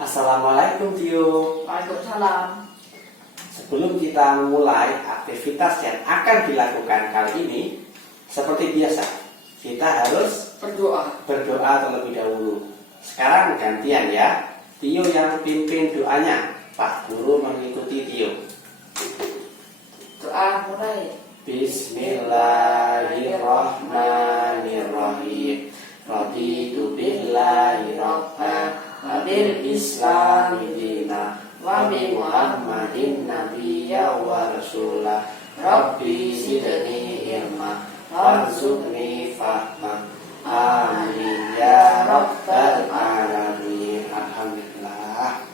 Assalamualaikum Tio. Waalaikumsalam. Sebelum kita mulai aktivitas yang akan dilakukan kali ini, seperti biasa, kita harus berdoa terlebih dahulu. Sekarang gantian ya, Tio yang pimpin doanya, Pak Guru mengikuti Tio. Doa mulai. Bismillahirrahmanirrahim. Raditu billahi rabban wa bil islami dina wa bi Muhammadin nabiyya wa rasulah. Rabbi zidni ilma warzuqni fahma. Amin ya rabbal alamin. Alhamdulillah.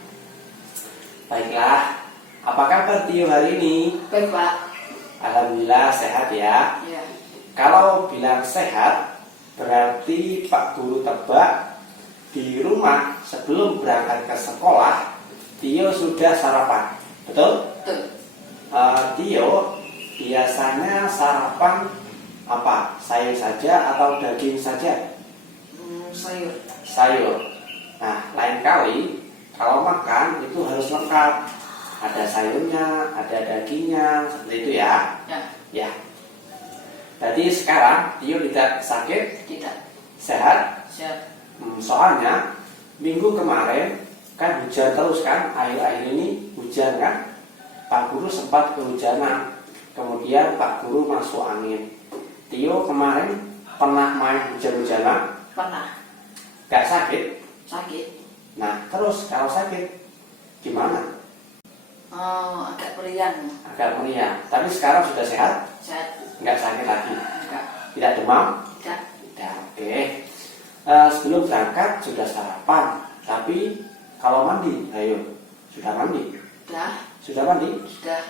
Baiklah, apa kabar Tio hari ini? Baik, Pak. Alhamdulillah sehat ya. Ya. Kalau bilang sehat, berarti Pak Guru tebak di rumah sebelum berangkat ke sekolah, Tio sudah sarapan, betul? Betul. Tio biasanya sarapan apa? Sayur saja atau daging saja? Sayur. Sayur. Nah, lain kali kalau makan itu harus lengkap. Ada sayurnya, ada dagingnya, seperti itu ya. Ya. Ya. Jadi sekarang Tio tidak sakit, Tidak. sehat. Siap. Soalnya minggu kemarin kan hujan terus kan, akhir-akhir ini hujan kan. Pak Guru sempat kehujanan, kemudian Pak Guru masuk angin. Tio kemarin pernah main hujan-hujanan? Pernah. Gak sakit? Sakit. Nah terus kalau sakit gimana? Agak meriang. Agak meriang. Tapi sekarang sudah sehat? Sehat. Nggak sakit lagi? Enggak. Tidak demam? Tidak. Tidak. Oke. Sebelum berangkat sudah sarapan. Tapi kalau mandi, ayo. Sudah mandi? Sudah. Sudah mandi? Sudah.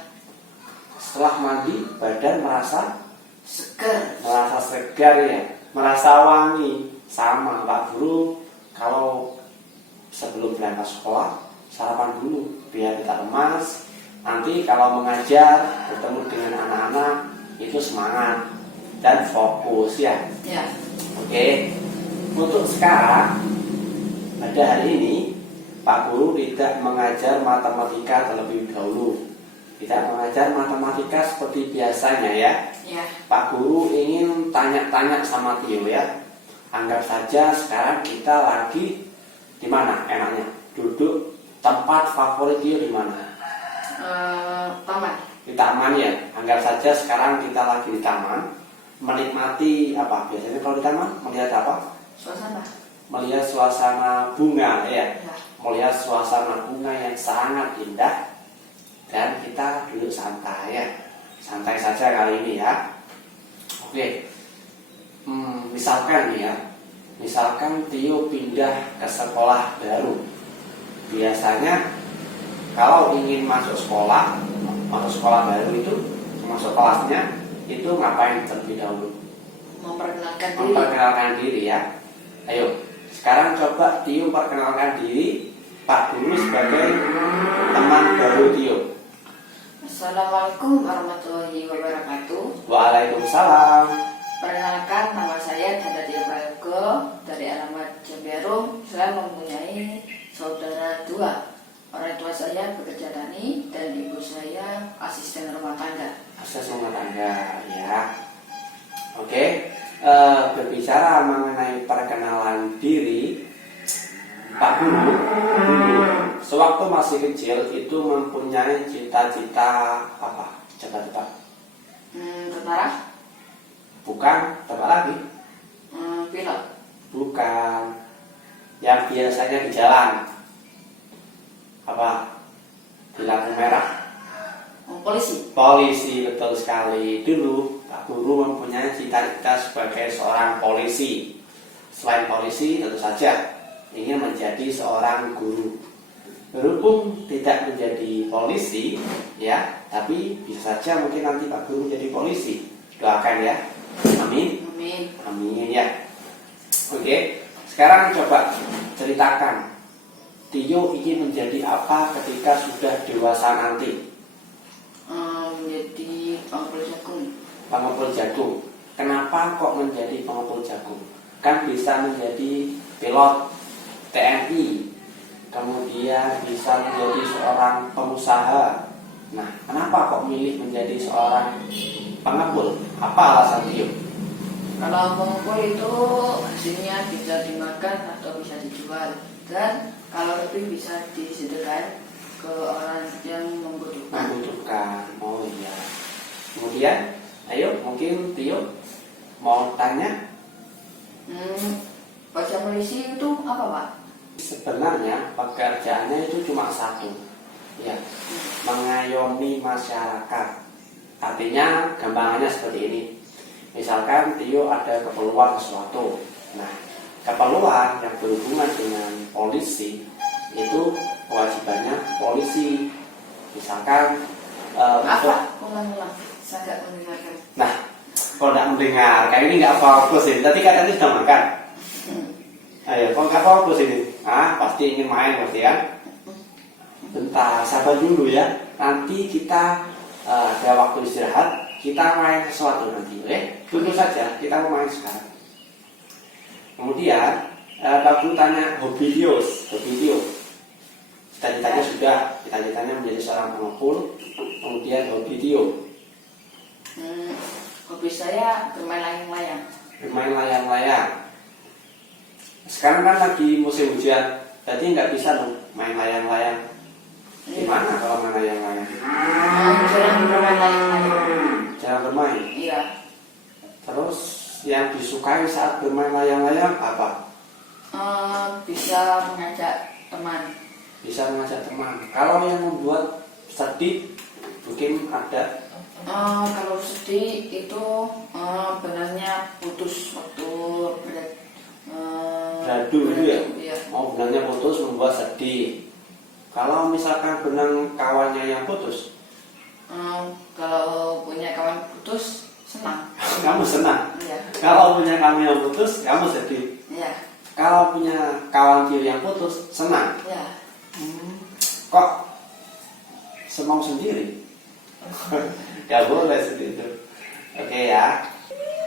Setelah mandi, badan merasa Segar. segar ya, merasa wangi. Sama Pak Guru, kalau sebelum berangkat sekolah sarapan dulu biar tidak lemas. Nanti kalau mengajar bertemu dengan anak-anak itu semangat dan fokus ya. Ya. Oke. Untuk sekarang pada hari ini Pak Guru tidak mengajar matematika terlebih dahulu. Tidak mengajar matematika seperti biasanya ya. Ya. Pak Guru ingin tanya-tanya sama Tio ya. Anggap saja sekarang kita lagi di mana enaknya? Duduk, tempat favorit Tio di mana? Taman. Di taman ya. Anggap saja sekarang kita lagi di taman, menikmati apa? Biasanya kalau di taman melihat apa? Suasana. Melihat suasana bunga ya. Ya. Melihat suasana bunga yang sangat indah. Dan kita duduk santai ya. Santai saja kali ini ya. Oke. Misalkan nih ya. Misalkan Tio pindah ke sekolah baru. Biasanya kalau ingin masuk sekolah baru itu, masuk kelasnya, itu ngapain terlebih dahulu? Memperkenalkan diri. Memperkenalkan diri ya. Ayo, sekarang coba Tio perkenalkan diri Pak Guru sebagai teman baru Tio. Assalamualaikum warahmatullahi wabarakatuh. Waalaikumsalam. Perkenalkan, nama saya Danda Tio Prayogo dari alamat Jambiarum. Saya mempunyai saudara dua. Orang tua saya bekerja tani dan ibu saya asisten rumah tangga. Asisten rumah tangga ya. Oke. Berbicara mengenai perkenalan diri, Pak Guru dulu sewaktu masih kecil itu mempunyai cita-cita apa? Coba tebak. Tentara? Bukan, tebak lagi. Pilot? Bukan. Yang biasanya di jalan. Apa? Di lampu merah. Polisi? Polisi, betul sekali. Dulu Pak Guru mempunyai cita-cita sebagai seorang polisi. Selain polisi, tentu saja ingin menjadi seorang guru. Berhubung tidak menjadi polisi, ya, tapi bisa saja mungkin nanti Pak Guru menjadi polisi. Doakan ya. Amin. Amin. Amin ya. Oke. Sekarang coba ceritakan, Tio ingin menjadi apa ketika sudah dewasa nanti? Menjadi pengepul jagung. Pengepul jagung. Kenapa kok menjadi pengepul jagung? Kan bisa menjadi pilot TNI, kemudian bisa menjadi seorang pengusaha. Nah, kenapa kok milih menjadi seorang pengepul? Apa alasan Tio? Kalau pengepul itu hasilnya bisa dimakan atau bisa dijual, dan kalau lebih bisa disedekahkan ke orang yang membutuhkan. Oh iya. Kemudian, ayo mungkin Tio mau tanya. Baca polisi itu apa, Pak? Sebenarnya pekerjaannya itu cuma satu, ya, mengayomi masyarakat. Artinya gampangannya seperti ini. Misalkan Tio ada keperluan sesuatu. Nah, keperluan yang berhubungan dengan polisi itu kewajibannya polisi. Misalkan Apa? Ulang-ulang. Saya nggak mendengarkan. Nah, kalau tidak mendengar, kayak ini nggak fokus ini. Tadi katanya sudah makan. Ayo, kok nggak fokus ini? Pasti ingin main pasti ya. Bentar, sabar dulu ya. Nanti kita ada waktu istirahat. Kita main sesuatu nanti, tunggu saja. Kita mau main sekarang. Kemudian, Bapak tanya hobi Tio. Cita-citanya sudah, cita-citanya menjadi seorang pengepul. Kemudian hobi Tio. Hobi saya bermain layang-layang. Bermain layang-layang. Sekarang kan lagi musim hujan, jadi nggak bisa dong main layang-layang. Gimana kalau main layang-layang? Jarang bermain layang-layang. Jarang bermain. Iya. Terus yang disukai saat bermain layang-layang apa? Bisa mengajak teman. Bisa mengajak teman. Kalau yang membuat sedih, mungkin ada. Kalau sedih itu benarnya putus waktu Beradu gitu ya? Iya. Benangnya putus membuat sedih. Kalau misalkan benang kawannya yang putus, kalau punya kawan putus senang. kamu senang. Iya. Kalau punya kamu yang putus, kamu sedih. Iya. Kalau punya kawan Tio yang putus, senang. Iya. Kok semau sendiri? Gak boleh seperti itu. Oke ya.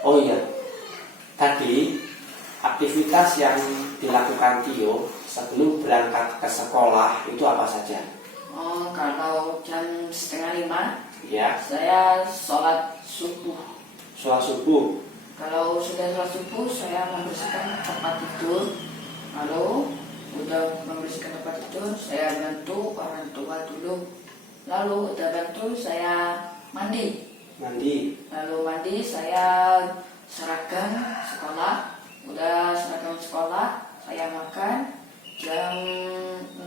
Oh iya. Tadi aktivitas yang dilakukan Tio sebelum berangkat ke sekolah itu apa saja? Kalau jam 4:30 Ya. saya sholat subuh. Sholat subuh. Kalau sudah sholat subuh saya membersihkan tempat tidur. Lalu udah membersihkan tempat tidur, saya bantu orang tua dulu. Lalu udah bantu saya mandi. Lalu mandi saya seragam sekolah. Udah seragam sekolah, saya makan. Jam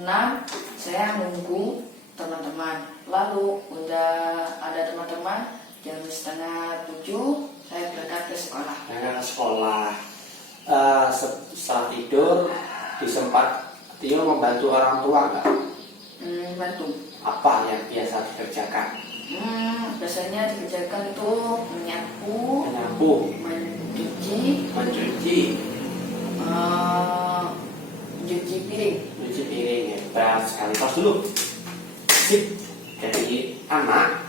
6 saya nunggu teman-teman. Lalu udah ada teman-teman, jam 6:30 saya berangkat ke sekolah. Setelah tidur disempat Tio membantu orang tua nggak? Bantu. Apa yang biasa dikerjakan? Biasanya dikerjakan itu menyapu, mencuci piring. Mencuci piring ya. Berat sekali. Tos dulu. Sip. Jadi anak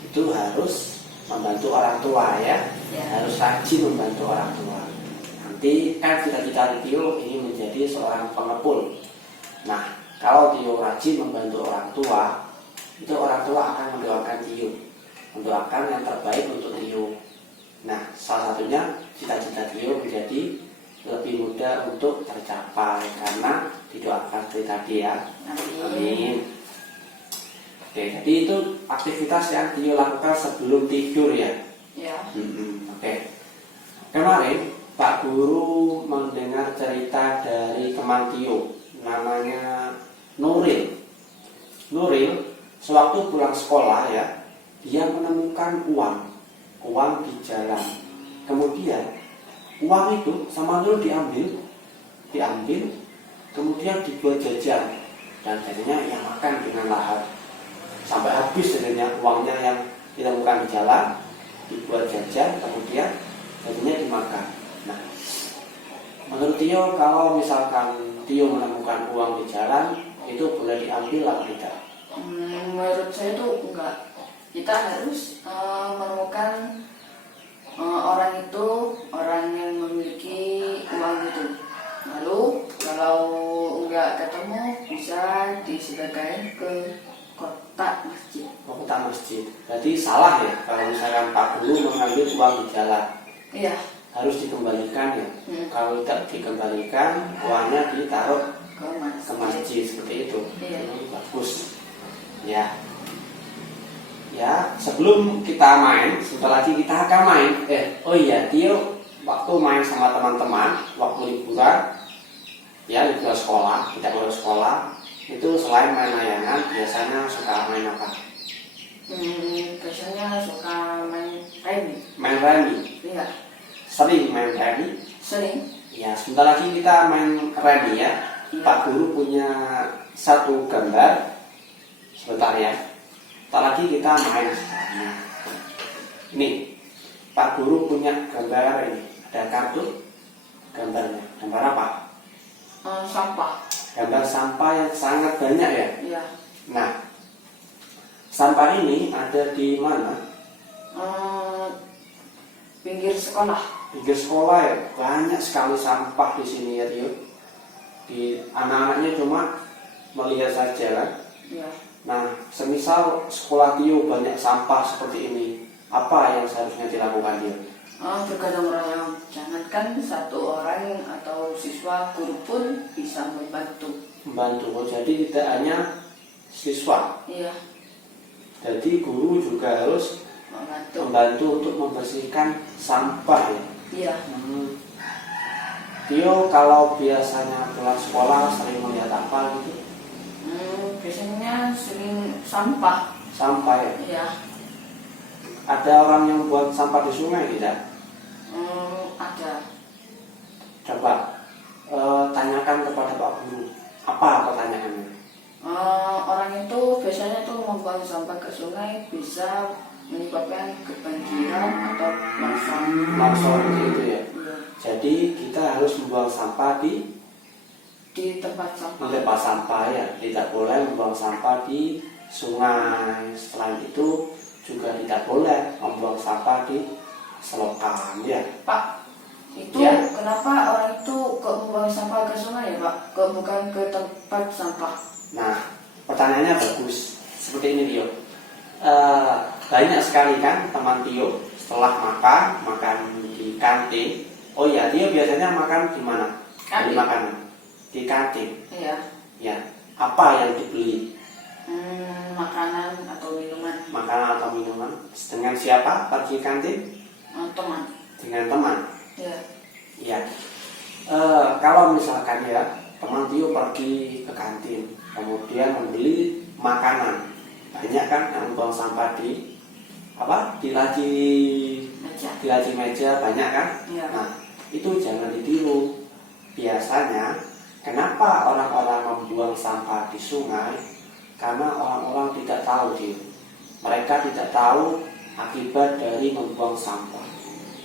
itu harus membantu orang tua ya. Harus rajin membantu orang tua. Nanti kan cita-cita Tio ini menjadi seorang pengepul. Nah, kalau Tio rajin membantu orang tua, itu orang tua akan mendoakan Tio, mendoakan yang terbaik untuk Tio. Nah, salah satunya cita-cita Tio menjadi lebih mudah untuk tercapai karena didoakan seperti tadi ya. Amin. Oke, jadi itu aktivitas yang Tio lakukan sebelum tidur ya. Ya. Oke. Kemarin Pak Guru mendengar cerita dari teman Tio, namanya Nuril. Sewaktu pulang sekolah ya, dia menemukan uang di jalan. Kemudian uang itu sama Nuril diambil, kemudian dibuat jajan, dan jadinya yang makan dengan lahap sampai habis. Jadinya uangnya yang ditemukan di jalan dibuat jajan, kemudian jadinya dimakan. Nah, menurut Tio, kalau misalkan Tio menemukan uang di jalan, itu boleh diambil atau tidak? Menurut saya itu enggak. Kita harus menemukan orang yang memiliki uang itu. Lalu Kalau nggak ketemu bisa disebutkan ke kotak masjid. Kotak masjid. Berarti salah ya kalau misalkan Pak Guru mengambil uang di jalan. Iya. Harus dikembalikan ya. Kalau tidak dikembalikan, uangnya ditaruh ke masjid seperti itu. Iya. Bagus. Ya. Ya, sebelum kita main, sebentar lagi kita akan main. Oh iya, Tio waktu main sama teman-teman, waktu liburan, ya liburan sekolah, kita keluar sekolah, itu selain main layangan, biasanya suka main apa? Biasanya suka main remi. Main remi. Iya. Sering main remi. Sering. Ya, sebentar lagi kita main remi ya. Iya. Pak Guru punya satu gambar. Sebentar ya. Sebentar lagi kita main. Ini, Pak Guru punya gambar ini. Ada kartu gambarnya. Gambar apa? Sampah. Gambar sampah yang sangat banyak ya. Iya. Nah, sampah ini ada di mana? Pinggir sekolah. Pinggir sekolah ya. Banyak sekali sampah di sini ya, Tio. Di anak-anaknya cuma melihat saja kan. Iya. Nah, semisal sekolah Tio banyak sampah seperti ini, apa yang seharusnya dilakukan Tio? Bergotong royong. Jangankan satu orang atau siswa, guru pun bisa membantu. Membantu. Jadi tidak hanya siswa. Iya. Jadi guru juga harus membantu untuk membersihkan sampah ya. Iya. Tio kalau biasanya pulang sekolah sering melihat apa gitu? Biasanya sering sampah. Sampah ya. Iya. Ada orang yang buang sampah di sungai tidak? Ada. Coba tanyakan kepada Pak Guru. Apa pertanyaannya? Orang itu biasanya tuh membuang sampah ke sungai bisa menyebabkan kebanjiran atau Longsor gitu ya. Iya. Jadi kita harus membuang sampah di tempat sampah. Di tempat sampah ya. Tidak boleh membuang sampah di sungai. Selain itu juga tidak boleh membuang sampah di selokan ya. Pak, itu Ya. kenapa orang itu kok membuang sampah ke sungai ya Pak? Kok bukan ke tempat sampah? Nah, pertanyaannya bagus. Seperti ini Tio. Banyak sekali kan teman Tio setelah makan di kantin. Oh iya, Tio biasanya makan di mana? Di makanan. Di kantin. Iya. Ya. Apa yang dibeli? Makanan atau minuman. Makanan atau minuman. Dengan siapa pergi kantin? Teman. Dengan teman. Iya. Ya. Kalau misalkan ya teman Tio pergi ke kantin, kemudian membeli makanan, banyak kan yang buang sampah di laci meja banyak kan? Iya. Nah, itu jangan ditiru. Biasanya kenapa orang-orang membuang sampah di sungai? Karena orang-orang tidak tahu Tio. Mereka tidak tahu akibat dari membuang sampah.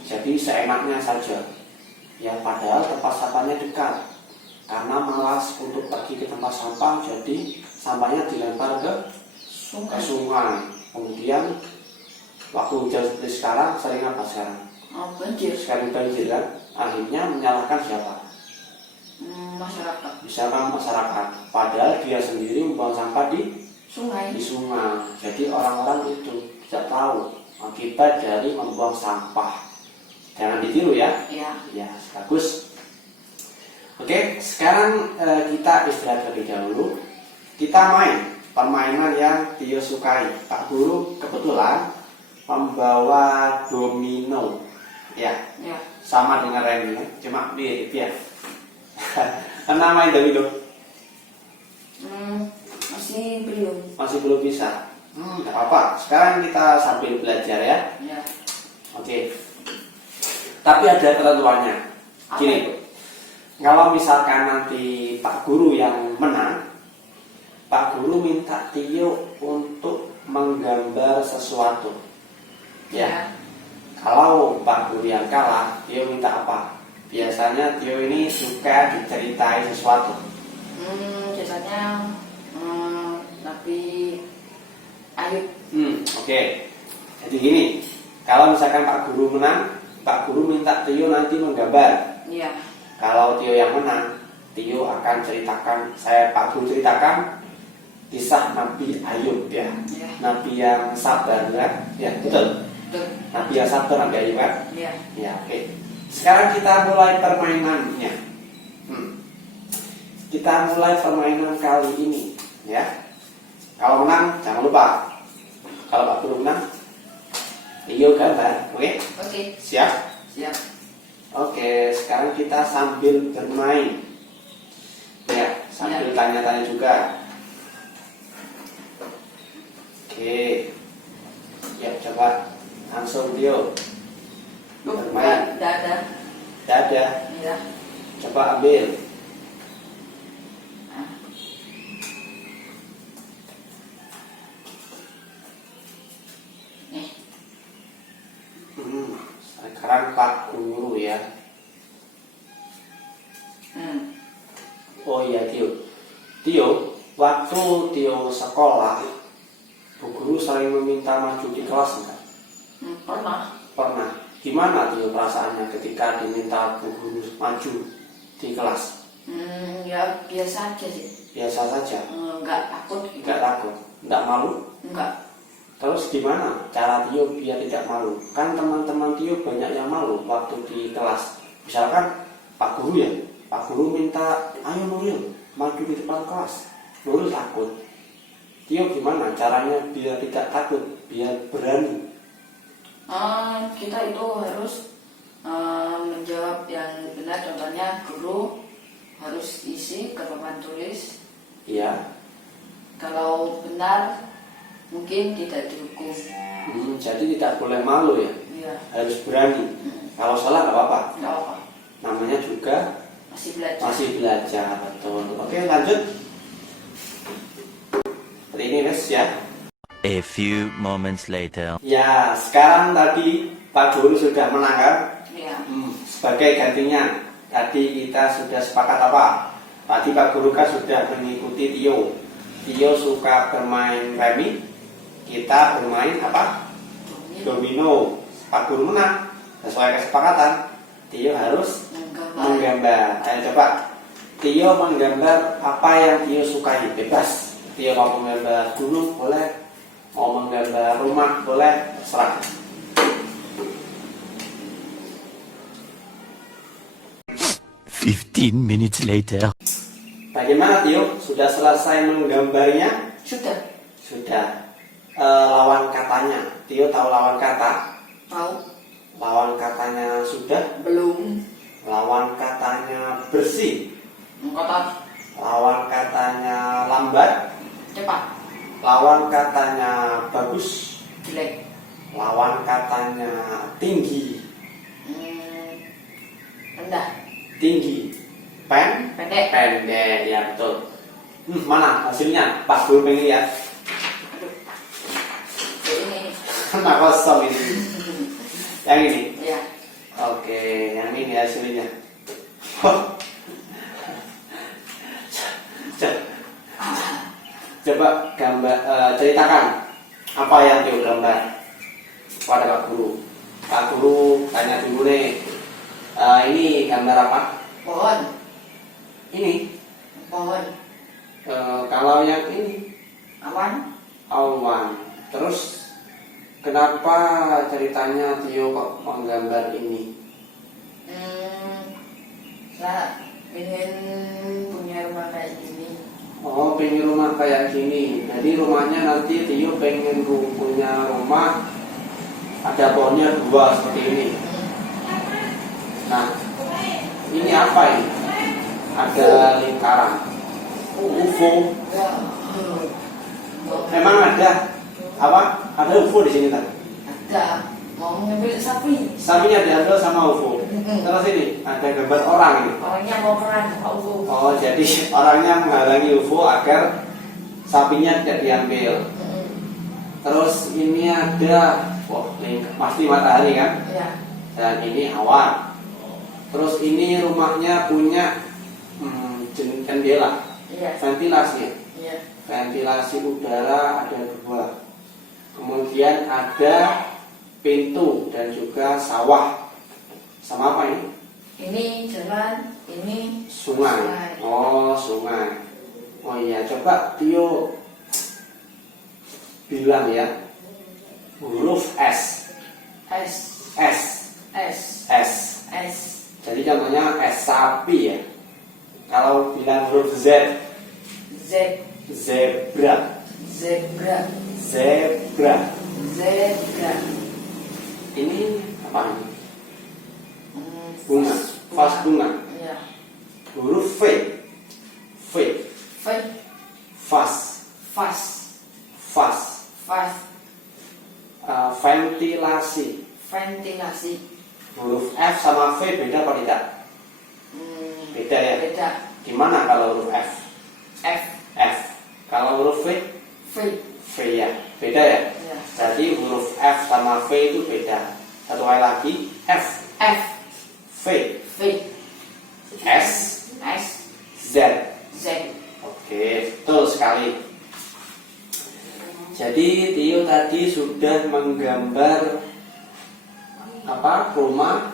Jadi seenaknya saja. Ya padahal tempat sampahnya dekat. Karena malas untuk pergi ke tempat sampah, jadi sampahnya dilempar ke sungai. Kemudian waktu hujan seperti sekarang, sering apa sekarang? Banjir. Sekarang banjir kan? Akhirnya menyalahkan siapa? Masyarakat. Misalkan masyarakat. Padahal dia sendiri membuang sampah di Sungai. Jadi orang-orang itu tidak tahu akibat dari membuang sampah. Jangan ditiru ya. Iya. Ya, bagus. Oke, sekarang kita istirahat terlebih dahulu. Kita main permainan yang Tio sukai. Pak Guru kebetulan membawa domino. Ya, Iya. sama dengan Remy ya. Cuma mirip ya. Karena main domino masih belum bisa. Tidak apa-apa. Sekarang kita sambil belajar ya. Iya. Oke. Tapi ada ketentuannya. Gini. Apa itu? Kalau misalkan nanti Pak Guru yang menang, Pak Guru minta Tio untuk menggambar sesuatu. Ya. Kalau Pak Guru yang kalah, Tio minta apa? Biasanya Tio ini suka diceritai sesuatu. Biasanya Nabi Ayub. Oke. Jadi gini, kalau misalkan Pak Guru menang, Pak Guru minta Tio nanti menggambar. Iya. Kalau Tio yang menang, Tio akan ceritakan, Pak Guru ceritakan kisah Nabi Ayub ya. Ya. Nabi yang sabar ya. Ya, betul. Betul. Nabi yang sabar, Nabi Ayub kan? Ya. Ya, oke. Sekarang kita mulai permainannya. Kita mulai permainan kali ini ya. Kalau menang jangan lupa. Kalau Pak Guru menang, Tio gambar. Oke? Oke. Siap? Siap. Oke, sekarang kita sambil bermain. Ya, sambil tanya-tanya juga. Oke. Ya, coba langsung Tio. Bermain. Dada. Dada. Ya. Coba ambil. Nih. Sekarang Pak Guru ya. Oh iya Tio. Tio, waktu Tio sekolah, Bu Guru sering meminta maju di kelas enggak? Pernah. Pernah. Gimana Tio perasaannya ketika diminta Bu Guru maju di kelas? Ya biasa aja sih. Biasa saja. Enggak takut. Enggak takut, enggak malu. Enggak. Terus gimana cara Tio biar tidak malu? Kan teman-teman Tio banyak yang malu waktu di kelas. Misalkan Pak Guru ya, Pak Guru minta, ayo Nuril, maju di depan kelas. Nuril takut. Tio gimana caranya biar tidak takut, biar berani? Kita itu harus menjawab yang benar. Contohnya guru harus isi ke papan tulis. Iya. Kalau benar mungkin tidak dihukum. Jadi tidak boleh malu ya, Iya. harus berani. Kalau salah nggak apa-apa. Nggak apa. Namanya juga Masih belajar. masih belajar, betul. Oke, lanjut. Seperti ini Mas ya. A few moments later. Ya, sekarang tadi Pak Guru sudah menangkap. Iya. Sebagai gantinya, tadi kita sudah sepakat apa? Tadi Pak Guru kan sudah mengikuti Tio. Tio suka bermain remi, kita bermain apa? Domino. Pak Guru menang. Sesuai kesepakatan, Tio harus menggambar. Ayo coba, Tio menggambar apa yang Tio sukai, bebas. Tio mau menggambar gunung boleh, mau menggambar rumah boleh, terserah. "15 minutes later." Bagaimana Tio? Sudah selesai menggambarnya? Sudah. Sudah. Lawan katanya, Tio tahu lawan kata? Tahu? Lawan katanya sudah? Belum. Lawan katanya bersih? Kotor. Lawan katanya lambat? Cepat. Lawan katanya bagus? Jelek. Lawan katanya tinggi? Rendah. Tinggi? Pendek. Pendek, ya betul. Mana hasilnya? Pak Guru pengen lihat. Ini. Kena kosong ini. Yang ini? Ya. Oke, yang ini hasilnya. Coba gambar, ceritakan apa yang Tio gambar pada Pak Guru. Pak Guru tanya dulu nih, ini gambar apa? Pohon. Ini. Pohon. Kalau yang ini Awan. awan. Terus kenapa ceritanya Tio kok menggambar ini? Saya ingin punya rumah kayak gini. Oh, pengen rumah kayak gini. Jadi rumahnya nanti Tio pengen punya rumah ada pohonnya 2 seperti ini. Nah, ini apa ini? Ada lingkaran. UFO. Memang ada apa? Ada UFO di sini kan? Ada. Mau ngambil sapi. Sapinya diambil sama UFO. Terus ini ada gambar orang ini. Orangnya mau perang sama UFO. Oh, jadi orangnya menghalangi UFO agar sapinya tidak diambil. Terus ini ada, pasti matahari kan? Ya. Dan ini awan. Terus ini rumahnya punya jendela, Iya. ventilasi. Iya. Ventilasi udara ada 2. Kemudian ada pintu dan juga sawah. Sama apa ini? Ini jalan Ini Sungai. Oh, sungai. Oh iya, coba Tio bilang ya. Huruf S. S. S. S. S. S. Jadi contohnya S sapi ya. Kalau bilang huruf Z. Z. Zebra. Zebra. Zebra. Zebra. Ini apa ini? Bunga. Vas bunga. Ya. Huruf V. V. V. Vas. Vas. Vas. Vas. Ventilasi. Ventilasi. Huruf F sama V beda apa tidak? Beda ya? Beda. Gimana kalau huruf F? F. F. Kalau huruf V? V. V ya? Beda ya? Ya. Jadi huruf F sama V itu beda. Satu kali lagi. F. F. V. V. S. S. Z. Z. Oke, betul sekali. Jadi Tio tadi sudah menggambar apa, rumah,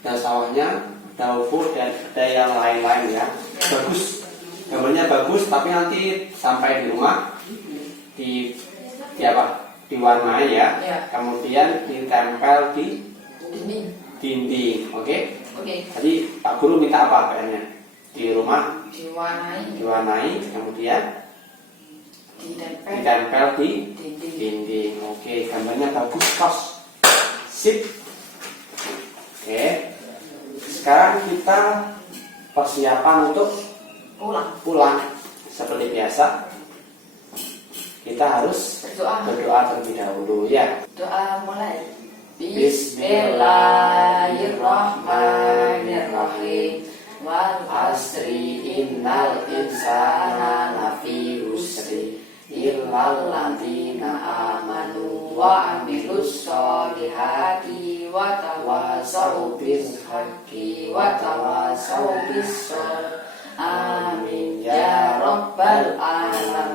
ada sawahnya, ada UFO, dan ada yang lain-lain ya. Bagus, gambarnya bagus, tapi nanti sampai di rumah di apa? Diwarnai ya. Ya. Kemudian ditempel di Dinding. dinding, oke? Oke. Jadi Pak Guru minta apa PR-nya? Di rumah Diwarnai. diwarnai, kemudian Ditempel. ditempel di Dinding. dinding. Oke, gambarnya bagus, kos. Sip. Oke. Sekarang kita persiapan untuk Ulang. pulang. Seperti biasa, kita harus Berdoa. berdoa terlebih dahulu ya. Doa mulai. Bismillahirrahmanirrahim. Wal asri innal insana lafi usri illal ladzina amanu wa amilus solihati wa tawasau bil haqqi wa tawasau bis sabr. Amin ya rabbal alamin.